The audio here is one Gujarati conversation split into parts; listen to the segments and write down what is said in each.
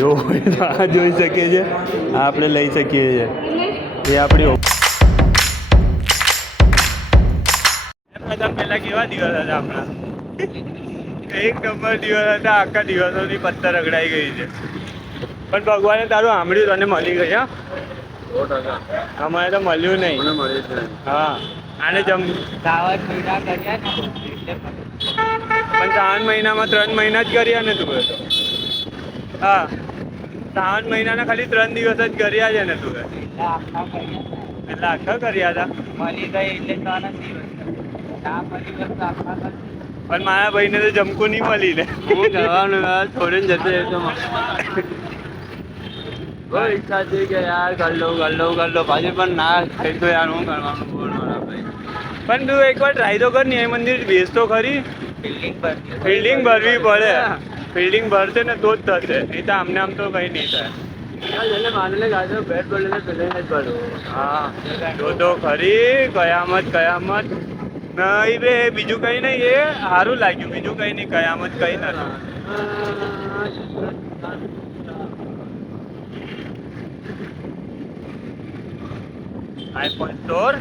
જો આ જોઈ શકીએ છીએ, આપણે લઈ શકીએ છીએ, એ આપણી પહેલા કેવા દિવસ હતા આપણા, એક નંબર દિવસ હતા. આખા દિવસોની પત્તા રગડાઈ ગઈ છે, પણ ભગવાને તારું સાંભળ્યું, તને મળી ગઈ. હા, અમારે તો મળ્યું નહીં. હા, આને પણ 3 મહિનામાં 3 મહિના જ કર્યા ને તું? હા, 3 મહિનાના ખાલી 3 દિવસ જ કર્યા છે ને તું? એટલે આખા કર્યા હતા. પણ મારા ભાઈને તો જમકું નહીં મળી ને. હું કરવાનું છોડીને જતો રહેતો. બહુ ઈચ્છા છે કે યાર કર લો પાછી, પણ ના થઈ તો યાર હું કરવાનું બોલ મારા ભાઈ. પણ તું એકવાર ટ્રાય તો કર, ન્યાય મંદિર બેસ તો ખરી. ફિલ્ડિંગ ભરવી પડે, ફિલ્ડિંગ ભરશે ને તો જ થશે, નહીં તો આમને આમ તો કંઈ નહીં થાય. હા, તો ખરી કયામત નહીં બે, બીજું કઈ નહીં. એ સારું લાગ્યું, બીજું કઈ નહીં, કયામત કઈ નથી. आईफोन स्टोर,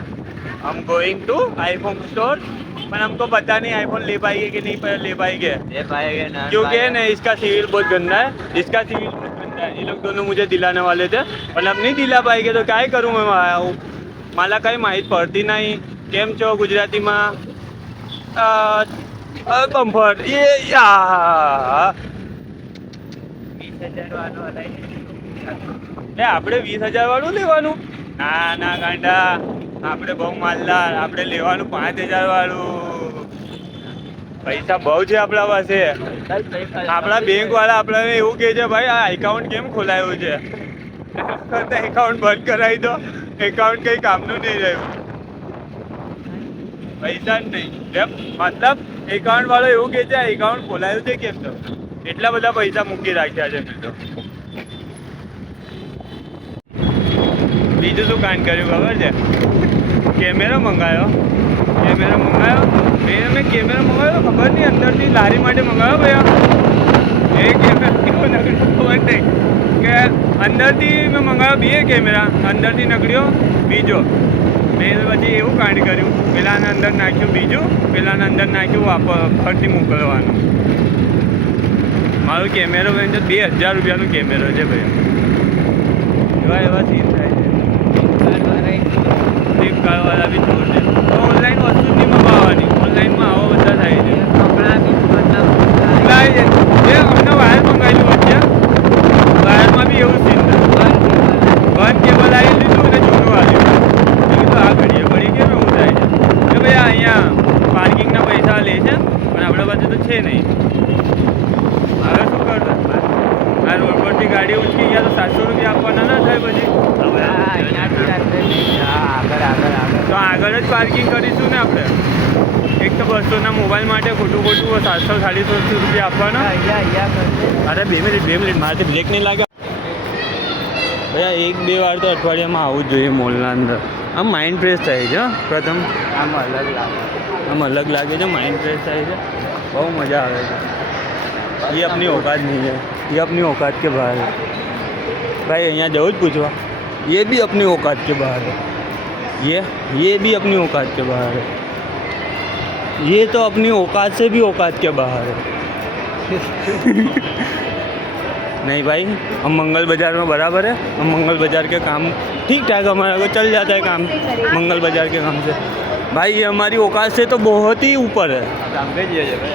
हम गोइंग टू आईफोन स्टोर, पर हमको पता नहीं आईफोन ले पाएंगे कि नहीं ले पाएंगे ना, क्योंकि ना इसका सिविल बहुत गंदा है, इसका सिविल बहुत गंदा है. ये लोग दोनों मुझे दिलाने वाले थे, पर अब नहीं दिला पाएंगे तो क्या करूँ मैं. मला काही माहीत पडती नाही. केम छो ગુજરાતીમાં? કમ્ફર્ટ. એ આપણે 20,000 વાળું લેવાનું? ના ગાંડા, આપણે બહુ માલદાર, આપણે લેવાનું 5,000 વાળું. પૈસા બહુ છે આપણા પાસે. આપણા બેંક વાળા આપણે એવું કહે છે, ભાઈ આ એકાઉન્ટ કેમ ખોલાયું છે? એકાઉન્ટ બંધ કરાવી દો, એકાઉન્ટ કઈ કામનું નહીં રહ્યું, પૈસા જ નહીં. મતલબ એકાઉન્ટ વાળો એવું કહે છે એકાઉન્ટ ખોલાયું છે કેમ? તો એટલા બધા પૈસા મૂકી રાખ્યા છે મેં તો. બીજું શું કાંડ કર્યું ખબર છે? કેમેરો મંગાવ્યો. મેં કેમેરો મંગાવ્યો, ખબર નહીં અંદરથી લારી માટે મંગાવ્યો ભૈયા. એ કેમેરો કેવો નકળ્યો ખબર નહીં, કે અંદરથી મેં મંગાવ્યો 2 કેમેરા, અંદરથી નકળ્યો બીજો. મેં પછી એવું કાંડ કર્યું, પેલાને અંદર નાખ્યું બીજું, પેલાને અંદર નાખ્યું ફરતી મોકલવાનું. મારો કેમેરો બેન છે 2,000 રૂપિયાનો કેમેરો છે ભાઈ. એવા સીન થાય છે. ફ્લિપકાર્ટવાળા બી છોડ દે. ઓનલાઈન વસ્તુ નહીં મંગાવવાની, ઓનલાઈનમાં આવા બધા થાય છે. એ અમને વાયર મંગાવેલું વચ્ચે, વાયરમાં બી એવું સીન થાય. બંધ કેબલ આવી લીધું અને જૂનું આવ્યું. આ ઘડીએ પડી કેમ એવું થાય છે કે ભાઈ અહીંયા પાર્કિંગના પૈસા લે છે, પણ આપણા પાસે તો છે નહીં. હવે શું કરતા? આ રોડ પરથી ગાડી ઉચકી ગયા તો 700 રૂપિયા આપવાના ના થાય પછી? તો આગળ જ પાર્કિંગ કરીશું ને આપણે. એક તો 200ના મોબાઈલ માટે ખોટું 700-750 રૂપિયા આપવાના. અરે 2 મિનિટ મારે બ્રેક નહીં લાગે ભાઈ. 1-2 વાર તો અઠવાડિયામાં આવવું જ જોઈએ મોલના અંદર. આમ માઇન્ડ ફ્રેશ થાય છે. પ્રથમ આમ અલગ લાગે છે, માઇન્ડ ફ્રેશ થાય છે, બહુ મજા આવે છે. ये अपनी औकात नहीं है, ये अपनी औकात के बाहर है भाई. यहाँ जरूर पूछवा, ये भी अपनी औकात के बाहर है. ये भी अपनी औकात के बाहर है. ये तो अपनी औकात से भी औकात के बाहर है. नहीं भाई, हम मंगल बाज़ार में बराबर है. हम मंगल बाज़ार के काम ठीक ठाक हमारा को चल जाता है काम, मंगल बाज़ार के काम से. भाई ये हमारी औकात से तो बहुत ही ऊपर है.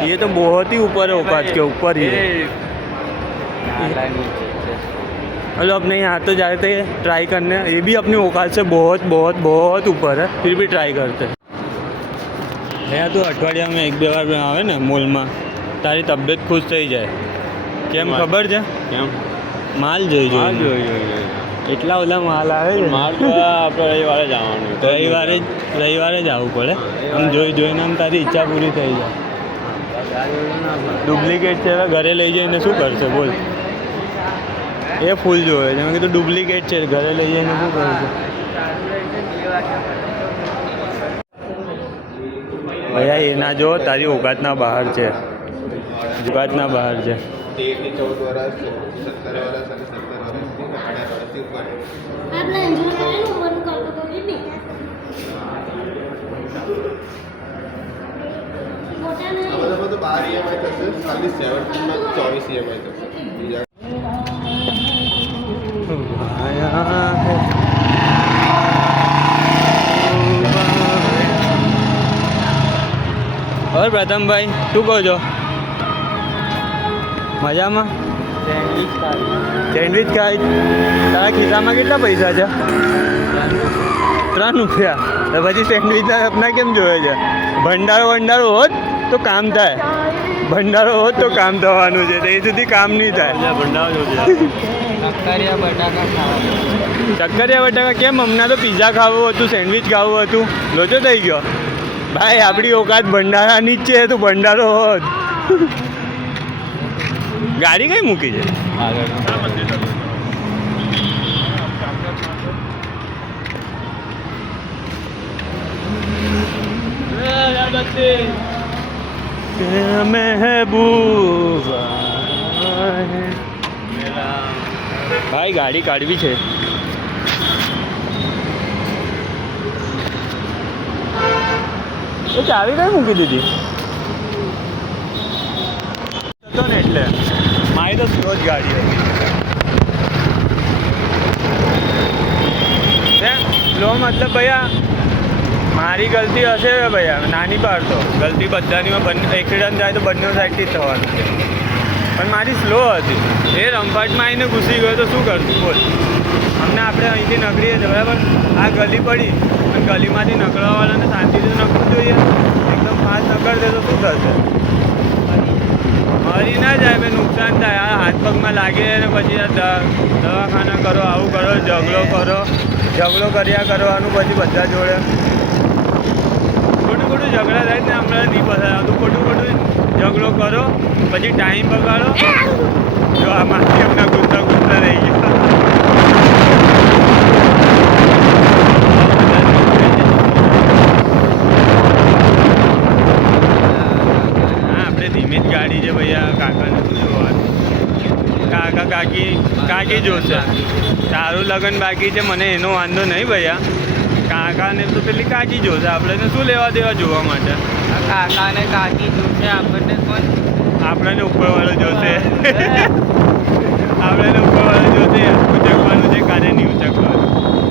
ये तो बहुत ही ऊपर है, औकात के ऊपर ही है. चलो अपने यहाँ तो जाते हैं ट्राई करने. ये भी अपनी औकात से बहुत बहुत बहुत ऊपर है, फिर भी ट्राई करते हैं. यहाँ तो અઠવાડિયામાં 1-2 વાર આવે ને મોલમાં, તારી તબિયત ખુશ થઈ જાય. કેમ ખબર છે? કેમ? માલ જોઈ એટલા બધા માલ આવે છે. માલ તો આપણે રવિવારે જવાનું, રવિવારે જ આવવું પડે. આમ જોઈને આમ તારી ઈચ્છા પૂરી થઈ જાય. ડુપ્લિકેટ છે, હવે ઘરે લઈ જઈને શું કરશે બોલ? એ ફૂલ જોવે છે, મેં કીધું ડુપ્લિકેટ છે, ઘરે લઈ જઈને શું કરશે? ભૈયા એ ના જો, તારી औकातના બહાર છે, औकातના બહાર છે. 13 થી 14 વર્ષ 17 વર્ષ અને 17 વર્ષથી 18 વર્ષથી ઉપર આપણા એન્જોય કરેલું મન કરતો તો કે નહીં મોટા આ નહીં બધા બધું 12 EMI થશે ખાલી 17 માં 24 EMI થશે બીજા आया है और प्रथमભાઈ શું કહો છો મજામાં સેન્ડવિચ ખાઈ તારા ખિસ્સામાં કેટલા પૈસા છે 3 રૂપિયા તો પછી સેન્ડવિચના સપના કેમ જોવે છે ભંડારો હોત તો કામ થાય ભંડારો હોત તો કામ થવાનું છે તો એ સુધી કામ નહીં થાય ભંડારો ચક્કરિયા બટાકા કેમ હમણાં તો પિઝા ખાવું હતું સેન્ડવિચ ખાવું હતું લોચો થઈ ગયો ભાઈ આપણી ઓકાત ભંડારાની જ છે તું ભંડારો હોત ગાડી કઈ મૂકી છે મહેબૂબા ભાઈ ગાડી કાઢવી છે એ ચાવી કઈ મૂકી દીધી હતો ને એટલે મારી તો સ્લો જ ગાડી હતી સ્લો મતલબ ભૈયા મારી ગલતી હશે ભૈયા નાની પાડતો ગલતી બધાનીમાં બંને એક્સિડન્ટ થાય તો બંને સાઈડથી જ થવાનું છે પણ મારી સ્લો હતી એ રંફાટમાં આવીને ઘૂસી ગયો તો શું કરશું બોલ અમને આપણે અહીંથી નકળીએ છીએ બરાબર આ ગલી પડી અને ગલીમાંથી નકળવાવાળાને શાંતિથી નકળવું જોઈએ એકદમ ફાસ્ટ નકળશે તો શું થશે મરી ના જાય ભાઈ નુકસાન થાય આ હાથ પગમાં લાગે ને પછી આ દવાખાના કરો આવું કરો ઝઘડો કર્યા કરવાનું પછી બધા જોડે ખોટું ઝઘડા થાય ને હમણાં નહીં પસાર આવતું ખોટું ઝઘડો કરો પછી ટાઈમ બગાડો જો આમાંથી એમના ગુસ્સા રહી ગયા આપણે ધીમે જ ગાડી છે ભૈયા કાકાને શું જોવાનું કાકી જોશે તારું લગ્ન બાકી છે મને એનો વાંધો નહીં ભૈયા કાકાને તો પેલી કાકી જોશે આપણે શું લેવા દેવા જોવા માટે કાકાને કાકી જોશે આપણને કોણ આપણને ઉપરવાળો જોશે આપણને ઉપરવાળો જોશે ઉચકવાનું છે કાને નહીં ઉચકવાનું